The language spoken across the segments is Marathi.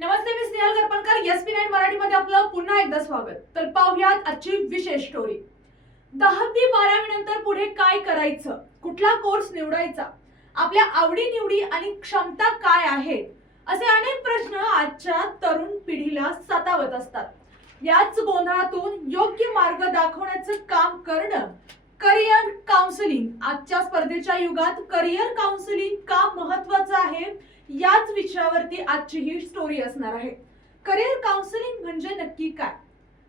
नमस्ते, मी स्नेहल गरपणकर. SP9 मराठीमध्ये आपलं पुन्हा एकदा स्वागत. तर पाहूयात आजची विशेष स्टोरी. 10वी-12वी नंतर पुढे काय करायचं, कुठला कोर्स निवडायचा, आपल्या आवडी-निवडी आणि क्षमता काय आहेत, असे अनेक प्रश्न आजच्या तरुण पिढीला सतावत असतात. याच गोंधळातून योग्य मार्ग दाखवण्याचं काम करणं करिअर काउन्सिलिंग. आजच्या स्पर्धेच्या युगात करिअर काउन्सिलिंग का महत्त्वाचं आहे, याच विषयावरती आजची ही स्टोरी असणार आहे. करिअर काउन्सिलिंग म्हणजे नक्की काय?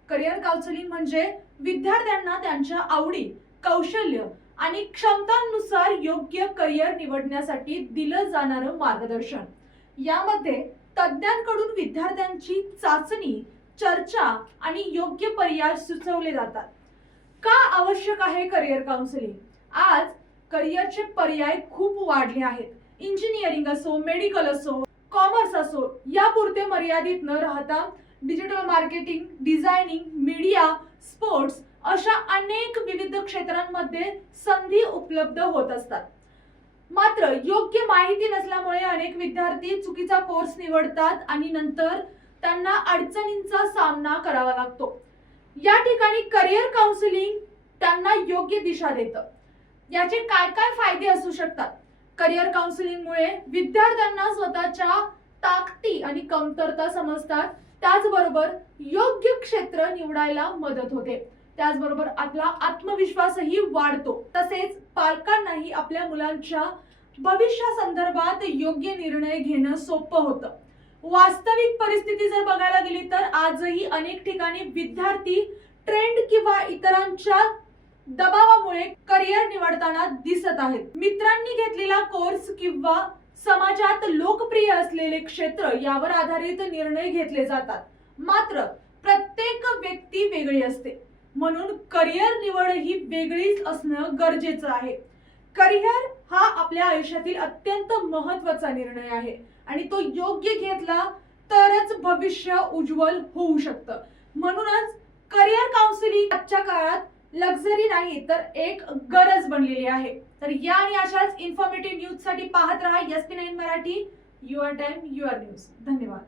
करिअर काउन्सिलिंग म्हणजे विद्यार्थ्यांना त्यांच्या आवडी, कौशल्य आणि क्षमतांनुसार योग्य करिअर निवडण्यासाठी दिलं जाणारं मार्गदर्शन. यामध्ये तज्ञांकडून विद्यार्थ्यांची चाचणी, चर्चा आणि योग्य पर्याय सुचवले जातात. का आवश्यक आहे करिअर काउन्सिलिंग? आज करिअरचे पर्याय खूप वाढले आहेत. इंजिनिअरिंग असो, मेडिकल असो, कॉमर्स असो, यापुरते मर्यादित न राहता digital marketing, designing, media, sports अशा अनेक विविध क्षेत्रांमध्ये संधी उपलब्ध होत असतात. मात्र योग्य माहिती नसल्यामुळे अनेक विद्यार्थी चुकीचा कोर्स निवडतात आणि नंतर त्यांना अडचणींचा सामना करावा लागतो. या ठिकाणी करिअर काउन्सिलिंग त्यांना योग्य दिशा देतं. याचे काय काय फायदे असू शकतात? करिअर काउन्सिलिंगमुळे विद्यार्थ्यांना स्वतःच्या ताकदी आणि कमतरता समजतात. त्याचबरोबर योग्य क्षेत्र निवडायला मदत होते. त्याचबरोबर आपला आत्मविश्वासही वाढतो. तसेच पालकांनाही आपल्या मुलांच्या भविष्यासंदर्भात योग्य निर्णय घेणं सोपं होतं. वास्तविक परिस्थिती जर बघायला गेली तर आजही अनेक ठिकाणी विद्यार्थी ट्रेंड किंवा इतरांच्या दबावामुळे करिअर निवडताना दिसत आहेत. मित्रांनी घेतलेला कोर्स किंवा समाजात लोकप्रिय असलेले क्षेत्र यावर आधारित निर्णय घेतले जातात. मात्र प्रत्येक व्यक्ती वेगळी असते, म्हणून करिअर निवड ही वेगळीच असणं गरजेचं आहे. करिअर हा आपल्या आयुष्यातील अत्यंत महत्त्वाचा निर्णय आहे आणि तो योग्य घेतला तरच भविष्य उज्ज्वल होऊ शकतं. म्हणूनच करिअर काउन्सिलिंग आजच्या काळात लक्झरी नाही तर एक गरज बनलेली आहे. तर या आणि अशाच इन्फॉर्मेटिव्ह न्यूज साठी पाहत रहा SP9 Marathi. Your time your news. धन्यवाद.